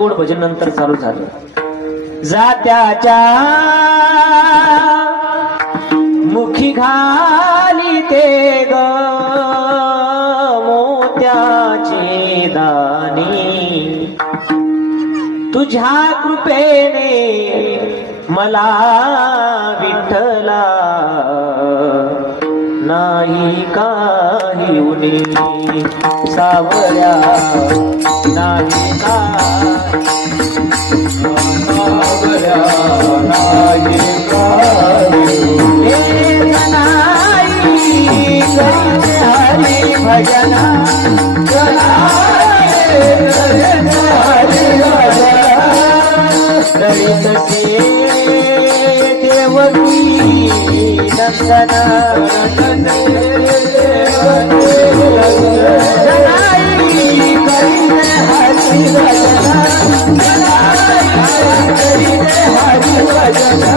गोड भजन नंतर चालू झालं. जात्याच्या मुखी घाली ते ग मोत्याची दानी तुझ्या कृपेने मला विठ्ठला नाही काही उनी सावळ्या हरी भजना जनाई करीत हरी भजना करीत से देवकी नंदना जनाई करीत हरी भजना जनाई करीत हरी भजना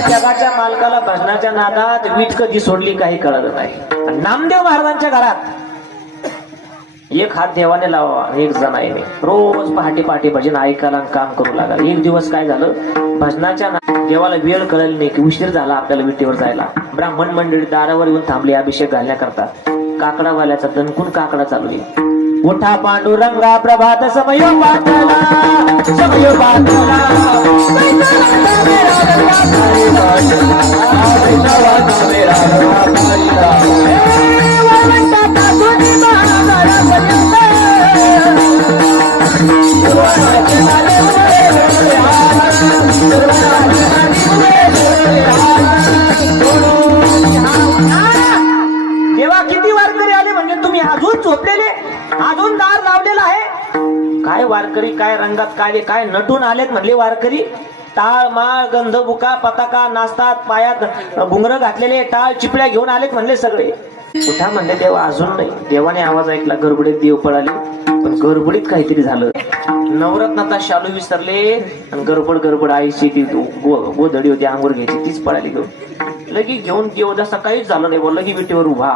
जगाच्या मालकाला भजनाच्या नादात वीट कधी सोडली काही कळलं नाही. नामदेव महाराजांच्या घरात एक हात देवाने लावा एक जणाईने रोज पहाटे पहाटे भजन ऐकायला काम करू लागला एक दिवस काय झालं? भजनाच्या देवाला वेळ कळली नाही की उशीर झाला आपल्याला विटेवर जायला. ब्राह्मण मंडळी दारावर येऊन थांबली अभिषेक घालण्याकरता. काकडावाल्याचा दणकून काकडा चालू आहे. उठा पांडुरंगा प्रभात समयो पाटला समयो पाटला अजून दार लावलेला आहे. काय वारकरी काय रंगात काय काय नटून आलेत म्हणले वारकरी. टाळ माळ गंध बुका पताका नाचतात पायात घुंगर घातलेले टाळ चिपड्या घेऊन आलेत म्हणले सगळे. उठा म्हणले देवा अजून नाही. देवाने आवाज ऐकला गरबडीत देव पळाले. पण गरबडीत काहीतरी झालं. नवरत्नाचा शालू विसरले आणि गरबड गरबड आईची ती गो- गोधडी होती आंघोळ घ्यायची तीच पळाली घेऊन लगी घेऊन घेऊ जसा काहीच झालं नाही बोल लगी विटेवर उभा.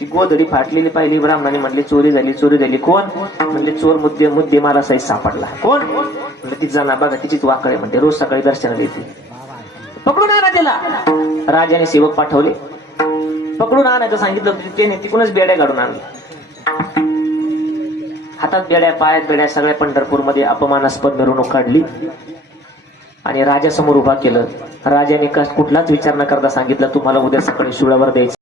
ती गोधडी फाटलेली पाहिली ब्राह्मणाने म्हणले चोरी झाली चोरी झाली. कोण? म्हणजे चोर मुद्दे मुद्दे मला साईज सापडला. कोण? म्हणजे ती जाणार बघा तिचीच वाकळे म्हणते रोज सकाळी दर्शनाला येते पकडून आणा त्याला राजाने सेवक पाठवले. पकडून आणायचं सांगितलं त्याने तिकूनच बेड्या काढून आणल्या. हातात बेड्या पायात बेड्या सगळ्या पंढरपूरमध्ये अपमानास्पद मिरवणूक काढली. आणि राजासमोर उभा केलं. राजाने कुठलाच विचार न करता सांगितलं तुम्हाला उद्या सकाळी शिवळावर द्यायचं